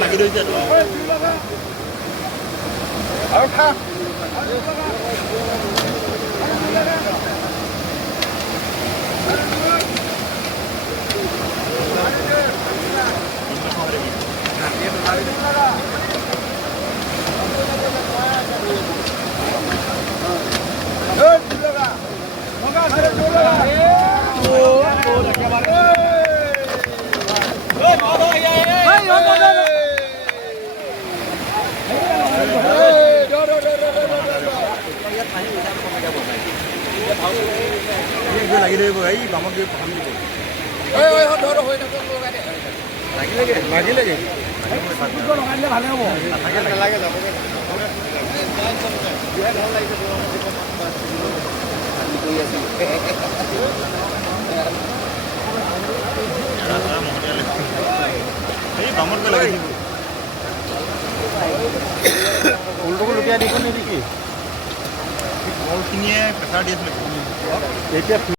লাগি ৰৈছে আৰু খা লাগি ৰহিব এই বামত গৈ প্ৰথম দিব লাগিলেগে ভালে হ'ব নালাগে যাবগে বামত গৈ লাগি উল্টোকে লুকিয়াই দিব নেকি কলখিনিয়ে প্ৰেছাৰ দি আছিলে এতিয়া